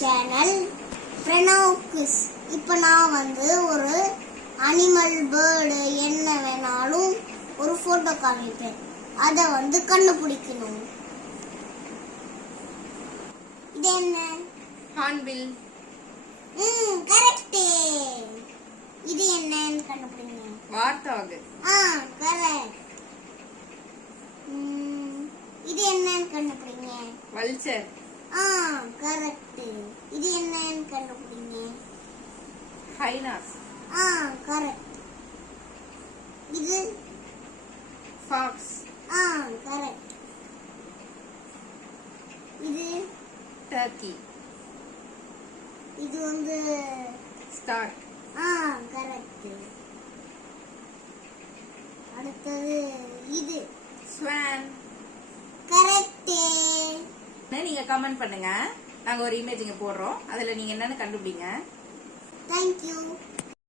Channel பிரணவ்கிஸ். இப்போ நான் ஒரு அனிமல் பேர்டு என்ன வேணாலும் ஒரு போட்டோ காமிப்பேன். அதை கண்டுபிடிக்கணும். இது என்ன? ஹார்ன்பில். கரெக்ட். இது என்னன்னு கண்டுபிடிங்க. வார்த்தாக். கரெக்ட். இது என்னன்னு கண்டுபிடிங்க. வல்ச்சர். கரெக்ட். இது என்னன்னு கண்டுபிடிங்க. ஹைனாஸ். கரெக்ட். இது ஃபாக்ஸ். கரெக்ட். இது டர்க்கி. இது ஸ்டார்க். கரெக்ட். அடுத்தது இது ஸ்வான். கரெக்ட். நீங்க கமெண்ட் பண்ணுங்க. நாங்க ஒரு இமேஜ் இங்க போடுறோம். அதுல நீங்க என்னன்னு கண்டுபிடிங்க. Thank you.